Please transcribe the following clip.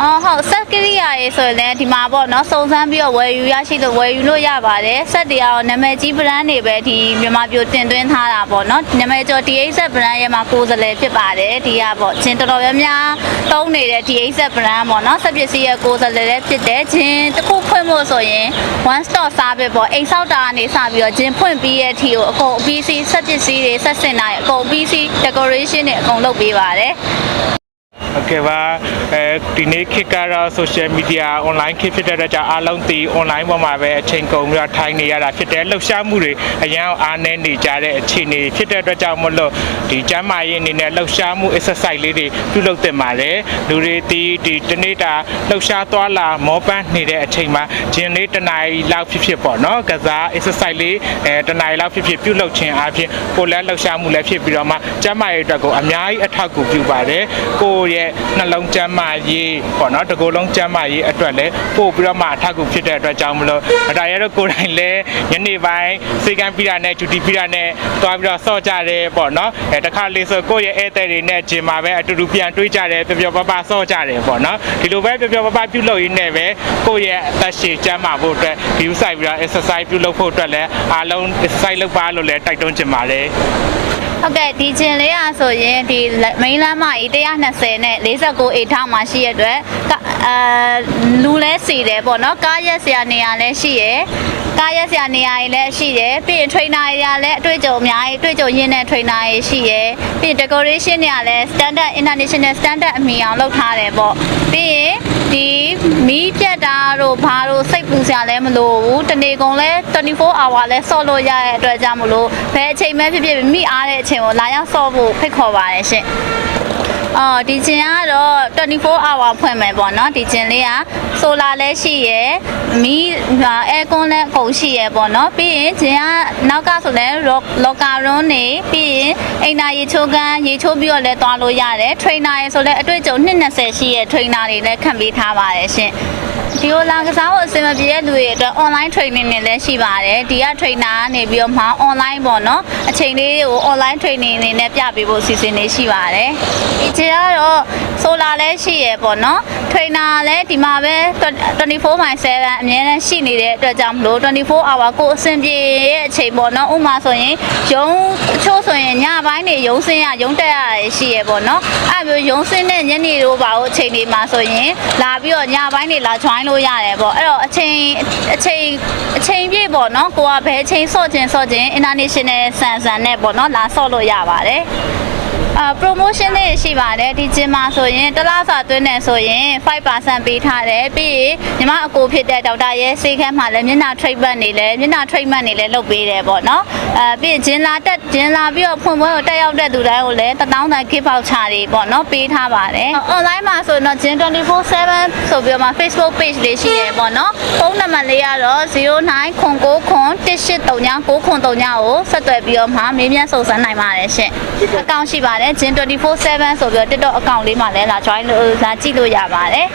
အော်ဟုတ်ဆက်ကရိယာရေးဆိုရင်လည်းဒီမှာပေါ့နော်စုံစမ်းပြီးတော့ဝယ်ယူရရှိလို့ဝယ်ယူလို့ရပါတယ်ဆက်တွေကတော့နာမည်ကြီး brand တွေပဲဒီမြန်မာပြည်တင်သွင်းထားတာပေါ့နော်နာမည်ကျော် DHZ brand ရဲ့မှာကိုယ်စားလှယ်ဖြစ်ပါတယ်ဒီကပေါ့ချင်းတော်တော်များများတုံးနေတဲ့ DHZ brand ပေါ့နော်ဆက်ပစ္စည်းရဲ့ကိုယ်စားလှယ်လည်းဖြစ်တယ်ချင်းတစ်ခုဖွင့်ဖို့ဆိုရင် one stop service ပေါ့အိမ်ဆောက်တာကနေစပြီးတော့ချင်းဖွင့်ပြီးရဲ့အထီကိုအကုန်အပြီးစီးဆက်ပစ္စည်းတွေဆက်စင်တာတွေအကုန်အပြီးစီး decoration တွေအကုန်လုပ်ပေးပါတယ်ဟုတ် ကဲ့ပါအဲဒီနေ့ခေတ်ကတော့ social media online ခေတ်ဖြစ်တဲ့အတွက်ကြောင့်အားလုံးဒီ online ပေါ်မှာပဲအချိန်ကုန်ပြီးတော့ထိုင်နေရတာဖြစ်တယ်လှုပ်ရှားမှုတွေအရန်အားနည်းနေကြတဲ့အခြေအနေဖြစ်တဲ့အတွက်ကြောင့်မလို့ဒီကျမ်းမာရေးအနေနဲ့လှုပ်ရှားမှု exercise လေးတွေပြုလုပ်တင်ပါတယ်လူတွေဒီဒီတနေ့တာလှုပ်ရှားသွားလာမောပန်းနေတဲ့အချိန်မှာဂျင်းလေးတစ်နာရီလောက်ဖြစ်ဖြစ်ပေါ့နော်ကစား exercise လေးအဲတစ်နာရီလောက်ဖြစ်ဖြစ်ပြုလုပ်ခြင်းအပြင်ကိုယ်လည်းလှုပ်ရှားမှုလည်းဖြစ်ပြီးတော့မှကျမ်းမာရေးအတွက်ကိုအများကြီးအထောက်အကူပြုပါတယ်ကိုယ့်ရဲ့နှလုံးကျန်းမာရေးပေါ့နော်တကူလုံးကျန်းမာရေးအတွက်လည်းပို့ပြီးတော့မှအထောက်အကူဖြစ်တဲ့အတွက်ကြောင့်မလို့ဒါရတော့ကိုယ်တိုင်လည်းညနေပိုင်းစေကံပြတာနဲ့ဂျူတီပြတာနဲ့တွားပြီးတော့ဆော့ကြတယ်ပေါ့နော်အဲတခါလေးဆိုကိုယ့်ရဲ့ဧည့်သည်တွေနဲ့ဂျင်မှာပဲအတူတူပြန်တွေးကြတယ်ပျော်ပျော်ပါပါဆော့ကြတယ်ပေါ့နော်ဒီလိုပဲပျော်ပျော်ပါပါပြုလုပ်ရင်းနဲ့ပဲကိုယ့်ရဲ့အသက်ရှည်ကျန်းမာဖို့အတွက်ဒီဥဆိုင်ပြီးတော့ exercise ပြုလုပ်ဖို့အတွက်လည်းအားလုံး exercise လုပ်ပါလို့လည်းတိုက်တွန်းချင်ပါတယ် ဟုတ်ကဲ့ဒီဂျင်လေးอ่ะဆိုရင်ဒီမိန်းလမ်းမကြီး120နဲ့49အိတ်ထောင်မှာရှိရတဲ့အတွက်ကအာလူလဲစီတယ်ပေါ့နော်ကားရက်ဆရာနေရာလဲရှိရယ်ကားရက်ဆရာနေရာကြီးလည်းရှိရယ်ပြီးရင် trainer တွေကလည်းအတွေ့အကြုံအများကြီးအတွေ့အကြုံရင်းတဲ့ trainer တွေရှိရယ်ပြီးရင် decoration တွေကလည်း standard international standard အမီအောင်လုပ်ထားတယ်ပေါ့ပြီးရင် ဒီမီးပြတ်တာတို့ဘာတို့စိတ်ပူစရာလည်းမလိုဘူးတနေ့ကုန်လဲ24 hour လဲဆော့လို့ရတဲ့အတွက်ကြောင့်မလို့ဘယ်အချိန်မှဖြစ်ဖြစ်မိအားတဲ့အချိန်ကိုလာရောက်ဆော့ဖို့ဖိတ်ခေါ်ပါတယ်ရှင် အော်ဒီဂျင်ကတော့24 hour ဖွင့်မယ်ပေါ့နော်ဒီဂျင်လေးကဆိုလာလည်းရှိရယ်မီးအဲကွန်လည်းအကုန်ရှိရယ်ပေါ့နော်ပြီးရင်ဂျင်ကနောက်ကဆိုလည်းလော်ကာရွန်းနေပြီးရင်အိမ်နာရေချိုးကန်းရေချိုးပြီးတော့လည်းသွားလို့ရတယ်ထရိနာရေဆိုလည်းအတွေ့အကြုံ220ရှိရယ်ထရိနာတွေလည်းခံပေးထားပါတယ်ရှင် ဒီလိုလာကစားဖို့အဆင်မပြေတဲ့လူတွေအတွက် online training တွေလည်းရှိပါတယ်ဒီက trainer ကနေပြီးတော့မှ online ပေါ့နော်အချိန်လေးတွေကို online training အနေနဲ့ပြပေးဖို့စီစဉ်နေရှိပါတယ်ဒီချေကတော့ solar လည်းရှိရပေါ့နော် trainer လည်းဒီမှာပဲ24/7အမြဲတမ်းရှိနေတဲ့အတွက်ကြောင့်မလို့24 hour ကိုအဆင်ပြေရဲ့အချိန်ပေါ့နော်ဥပမာဆိုရင်ရုံးအချို့ဆိုရင်ညပိုင်းနေရုံးစင်းရရုံးတက်ရရှိရပေါ့နော်အဲ့လိုရုံးစင်းတဲ့ညနေတို့ပါလို့အချိန်တွေမှာဆိုရင်လာပြီးတော့ညပိုင်းနေလာ join လို့ရတယ်ပေါ့အဲ့တော့အချိန်အချိန်အချိန်ပြည့်ပေါ့နော်ကိုကဘယ်အချိန်စော့ခြင်းစော့ခြင်း international ဆန်ဆန်နဲ့ပေါ့နော်လာစော့လို့ရပါတယ် အာ promotion လေးရှိပါတယ်ဒီဂျင်မှာဆိုရင်တစ်လားစာသွင်းနေဆိုရင်5%ပေးထားတယ်ပြီးရင်ညီမအကိုဖြစ်တဲ့ဒေါက်တာရဲ့စေခန်းမှာလည်းမျက်နှာ treatment တွေလည်းမျက်နှာ treatment တွေလည်းလုပ်ပေးတယ်ပေါ့နော်အဲပြီးရင်ဂျင်လာတက်ဂျင်လာပြီးတော့ဖွင့်ပွဲကိုတက်ရောက်တဲ့သူတိုင်းကိုလည်း1000တန် gift voucher တွေပေါ့နော်ပေးထားပါတယ် online မှာဆိုတော့ gin 24/7ဆိုပြီးတော့မှ Facebook page လေးရှိရယ်ပေါ့နော်ဖုန်းနံပါတ်လေးကတော့09ခွန်9ခွန်1839 9ခွန်39ကိုဆက်သွယ်ပြီးတော့မှမေးမြန်းစုံစမ်းနိုင်ပါတယ်ရှင်အကောင့်ရှိပါတယ် gin 24/7ဆိုပြီးတော့ TikTok အကောင့်လေးမှာလည်းလာ join လို့လာကြည့်လို့ရပါတယ်